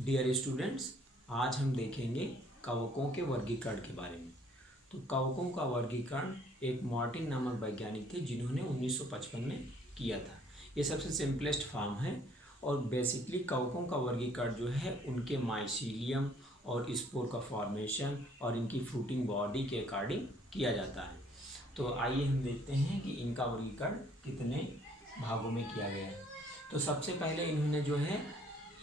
Dear students, आज हम देखेंगे कवकों के वर्गीकरण के बारे में। तो कवकों का वर्गीकरण एक मार्टिन नामक वैज्ञानिक थे जिन्होंने 1955 में किया था। ये सबसे सिंपलेस्ट फॉर्म है और बेसिकली कवकों का वर्गीकरण जो है उनके माइसीलियम और स्पोर का फॉर्मेशन और इनकी फ्रूटिंग बॉडी के अकॉर्डिंग किया जाता है। तो आइए हम देखते हैं कि इनका वर्गीकरण कितने भागों में किया गया है। तो सबसे पहले इन्होंने जो है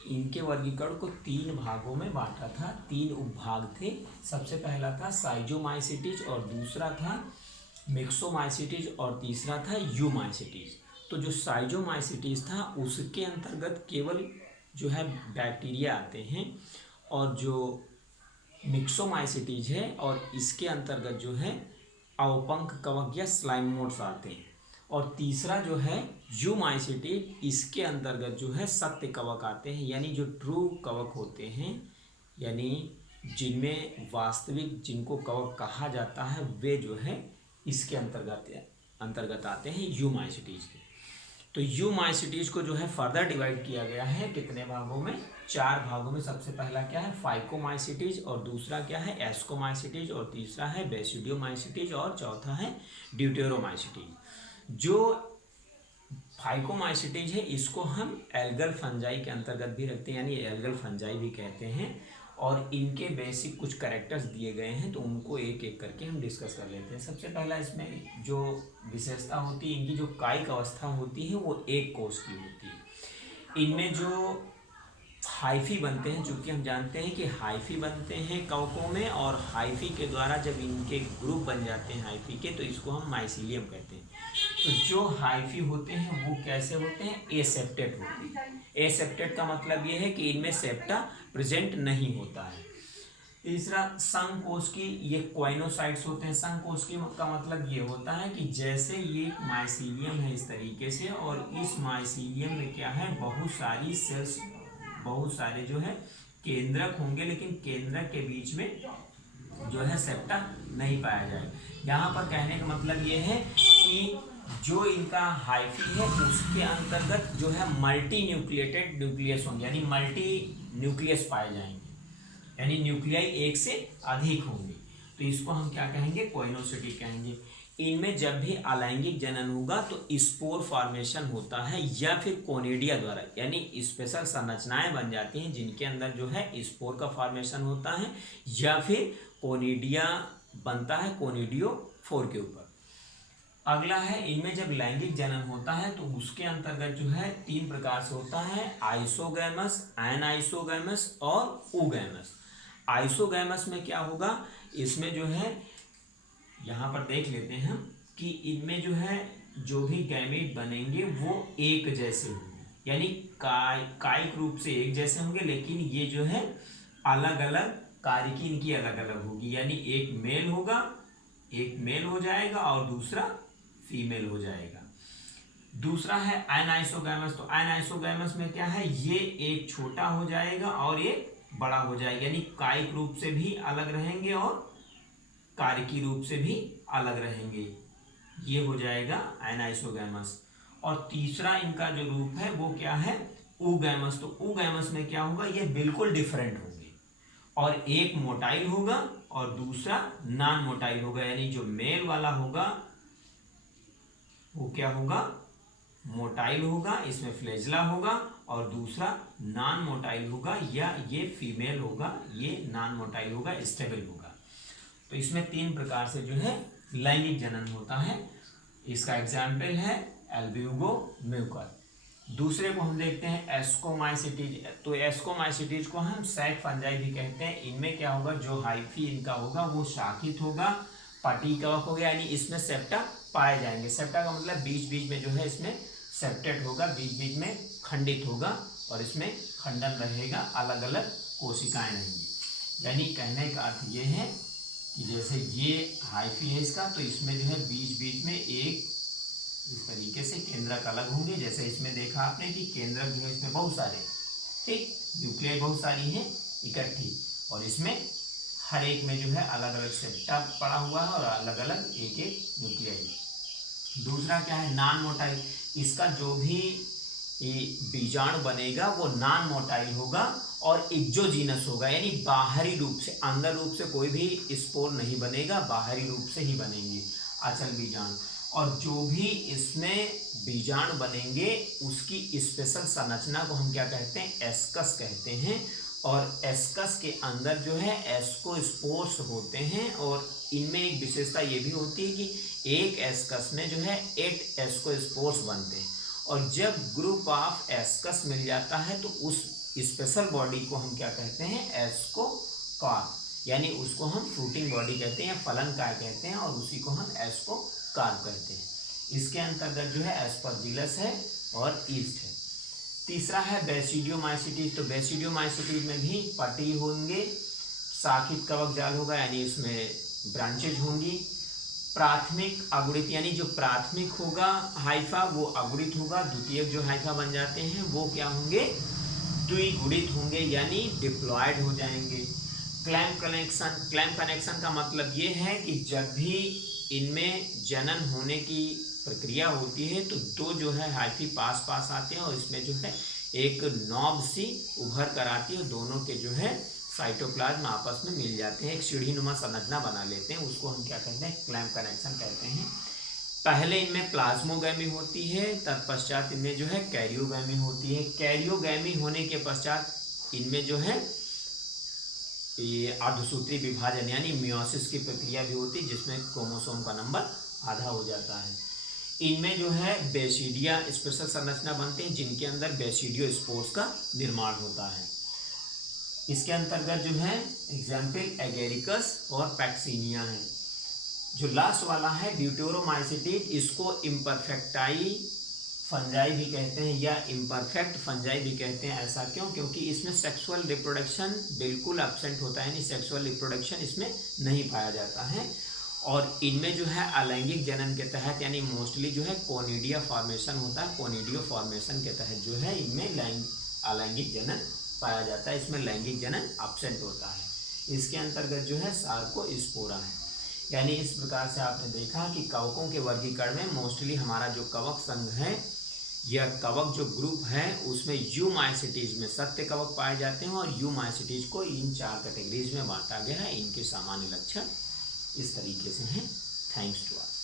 इनके वर्गीकरण को 3 भागों में बांटा था। 3 उपभाग थे। सबसे पहला था साइजोमाइसिटीज और दूसरा था मिक्सोमाइसिटीज और तीसरा था यूमाइसिटीज। तो जो साइजोमाइसिटीज था उसके अंतर्गत केवल जो है बैक्टीरिया आते हैं और जो मिक्सोमाइसिटीज है और इसके अंतर्गत जो है अवपंख कवक या स्लाइमोड्स आते हैं। और तीसरा जो है यूमाइसिटीज, इसके अंतर्गत जो है सत्य कवक आते हैं, यानी जो ट्रू कवक होते हैं, यानी जिनमें वास्तविक जिनको कवक कहा जाता है वे जो है इसके अंतर्गत आते हैं यूमाइसिटीज के। तो यूमाइसिटीज को जो है फर्दर डिवाइड किया गया है कितने भागों में? 4 भागों में। सबसे पहला क्या है? फाइकोमाइसिटीज और दूसरा क्या है? एस्कोमाइसिटीज और तीसरा है बेसिडियोमाइसिटीज और चौथा है ड्यूटेरोमाइसिटीज। जो फाइकोमाइसिटीज है इसको हम एल्गल फंजाई के अंतर्गत भी रखते हैं, यानी एल्गल फंजाई भी कहते हैं। और इनके बेसिक कुछ कैरेक्टर्स दिए गए हैं तो उनको एक एक करके हम डिस्कस कर लेते हैं। सबसे पहला इसमें जो विशेषता होती है, इनकी जो कायिक अवस्था होती है वो एक कोष की होती है। इनमें जो हाइफी बनते हैं, चूँकि हम जानते हैं कि हाइफी बनते हैं कवकों में, और हाइफी के द्वारा जब इनके ग्रुप बन जाते हैं हाइफी के तो इसको हम माइसीलियम कहते हैं। तो जो हाइफी होते हैं वो कैसे होते हैं? एसेप्टेट होते हैं। एसेप्टेट का मतलब ये है कि इनमें सेप्टा प्रेजेंट नहीं होता है। तीसरा संकोष की, ये क्वाइनोसाइट्स होते हैं। संकोष की का मतलब ये होता है कि जैसे ये माइसीलियम है इस तरीके से, और इस माइसीलियम में क्या है, बहुत सारी सेल्स, बहुत सारे जो है केंद्रक होंगे, लेकिन केंद्रक के बीच में जो है सेप्टा नहीं पाया जाएगा। यहाँ पर कहने का मतलब ये है कि जो इनका हाइफी है उसके अंतर्गत जो है मल्टी न्यूक्लिएटेड न्यूक्लियस होंगे, यानी मल्टी न्यूक्लियस पाए जाएंगे, यानी न्यूक्लियाई एक से अधिक होंगे। तो इसको हम क्या कहेंगे? कोइनोसिटी कहेंगे। इनमें जब भी अलैंगिक जनन होगा तो स्पोर फॉर्मेशन होता है, या फिर कोनिडिया द्वारा, यानी स्पेशल संरचनाएं बन जाती हैं जिनके अंदर जो है स्पोर का फॉर्मेशन होता है, या फिर कोनिडिया बनता है कोनिडियो 4 के ऊपर। अगला है, इनमें जब लैंगिक जनन होता है तो उसके अंतर्गत जो है 3 प्रकार से होता है: आइसोगैमस, एनाइसोगैमस और ओगैमस। आइसोगैमस में क्या होगा? इसमें जो है यहाँ पर देख लेते हैं हम कि इनमें जो है जो भी गैमेट बनेंगे वो एक जैसे होंगे, यानी कायिक रूप से एक जैसे होंगे, लेकिन ये जो है अलग अलग कार्यकी इनकी अलग अलग होगी। यानी एक मेल होगा, एक मेल हो जाएगा और दूसरा फीमेल हो जाएगा। दूसरा है एनाइसोगैमस। तो एनाइसोगैमस में क्या है, ये एक छोटा हो जाएगा और एक बड़ा हो जाएगा, यानी कायिक रूप से भी अलग रहेंगे और कार्यकी रूप से भी अलग रहेंगे। ये हो जाएगा एनाइसोगैमस। और तीसरा इनका जो रूप है वो क्या है? ओगैमस। तो ओगैमस में क्या होगा, ये बिल्कुल डिफरेंट होंगे, और एक मोटाइल होगा और दूसरा नॉन मोटाइल होगा, यानी जो मेल वाला होगा वो क्या होगा? मोटाइल होगा, इसमें फ्लैजिला होगा, और दूसरा नॉन मोटाइल होगा, या ये फीमेल होगा, ये नॉन मोटाइल होगा, स्टेबल होगा। तो इसमें 3 प्रकार से जो है लैंगिक जनन होता है। इसका एग्जाम्पल है एल्ब्यूगो म्यूकर। दूसरे को हम देखते हैं एस्कोमाइसिटीज। तो एस्कोमाइसिटीज को हम सैक फंजाई भी कहते हैं। इनमें क्या होगा, जो हाइफी इनका होगा वो शाखित होगा, पटी कवक हो गया, यानी इसमें सेप्टा पाए जाएंगे। सेप्टा का मतलब बीच बीच में जो है इसमें सेप्टेट होगा, बीच बीच में खंडित होगा, और इसमें खंडन रहेगा, अलग अलग कोशिकाएं रहेंगी। यानी कहने का अर्थ ये है कि जैसे ये हाइफी है इसका, तो इसमें जो है बीच बीच में एक इस तरीके से केंद्रक अलग होंगे। जैसे इसमें देखा आपने कि केंद्रक जो है इसमें बहुत सारे, ठीक, न्यूक्लियाई बहुत सारी हैं इकट्ठी, और इसमें हर एक में जो है अलग अलग सेप्टा पड़ा हुआ है और अलग अलग एक एक न्यूक्लियाई। दूसरा क्या है? Non motile. इसका जो भी ये बीजाणु बनेगा वो नॉन मोटाइल होगा और एक्सोजीनस होगा, यानी बाहरी रूप से, अंदर रूप से कोई भी स्पोर नहीं बनेगा, बाहरी रूप से ही बनेंगे अचल बीजाणु। और जो भी इसमें बीजाणु बनेंगे उसकी स्पेशल संरचना को हम क्या कहते हैं, एस्कस कहते हैं। और एस्कस के अंदर जो है एस्कोस्पोर्स होते हैं और इनमें एक विशेषता ये भी होती है कि एक एस्कस में जो है 8 एस्कोस्पोर्स बनते हैं। और जब ग्रुप ऑफ एस्कस मिल जाता है तो उस स्पेशल बॉडी को हम क्या कहते हैं, एस्कोकार्प, यानी उसको हम फ्रूटिंग बॉडी कहते हैं या फलन काय कहते हैं, और उसी को हम एस्कोकार्प कहते हैं। इसके अंतर्गत जो है एस्परजिलस है और ईस्ट है। तीसरा है बेसिडियोमाइसिटीज। तो बेसिडियोमाइसिटीज में भी पटी होंगे, शाखित कवक जाल होगा, यानी इसमें ब्रांचेज होंगी। प्राथमिक अगुणित, यानी जो प्राथमिक होगा हाइफा वो अगुणित होगा, द्वितीयक जो हाइफा बन जाते हैं वो क्या होंगे, द्विगुणित होंगे, यानी डिप्लॉयड हो जाएंगे। क्लैम्प कनेक्शन, क्लैम्प कनेक्शन का मतलब ये है कि जब भी इनमें जनन होने की प्रक्रिया होती है तो दो जो है हाइफी पास पास आते हैं और इसमें जो है एक नॉब सी उभर कर आती है, दोनों के जो है साइटोप्लाज्म आपस में मिल जाते हैं, एक सीढ़ीनुमा संरचना बना लेते हैं, उसको हम क्या कहते हैं, क्लैम्प कनेक्शन कहते हैं। पहले इनमें प्लाज्मोगैमी होती है, तत्पश्चात इनमें जो है कैरियोगैमी होती है। कैरियोगैमी होने के पश्चात इनमें जो है ये अर्धसूत्री विभाजन यानी मियोसिस की प्रक्रिया भी होती है, जिसमें क्रोमोसोम का नंबर आधा हो जाता है। इनमें जो है बेसिडिया स्पेशल संरचना बनते हैं जिनके अंदर बेसिडियो स्पोर्स का निर्माण होता है। इसके अंतर्गत जो है एग्जाम्पल एगेरिकस और पैक्सीनिया है। जो लास्ट वाला है ड्यूटेरोमाइसिटीज, इसको इम्परफेक्टाई फंजाई भी कहते हैं या इम्परफेक्ट फंजाई भी कहते हैं। ऐसा क्यों? क्योंकि इसमें सेक्सुअल रिप्रोडक्शन बिल्कुल एब्सेंट होता है, यानी सेक्सुअल रिप्रोडक्शन इसमें नहीं पाया जाता है। और इनमें जो है अलैंगिक जनन के तहत, यानी मोस्टली जो है कोनिडिया फॉर्मेशन होता है, कोनिडियो फॉर्मेशन के तहत जो है इनमें अलैंगिक जनन पाया जाता है, इसमें लैंगिक जनन एब्सेंट होता है। इसके अंतर्गत जो है सार्कोस्पोरा है। यानी इस प्रकार से आपने देखा कि कवकों के वर्गीकरण में मोस्टली हमारा जो कवक संघ है या कवक जो ग्रुप है उसमें यूमाइसिटीज में सत्य कवक पाए जाते हैं और यूमाइसिटीज को इन 4 कैटेगरीज में बांटा गया है। इनके सामान्य लक्षण इस तरीके से हैं। Thanks to all.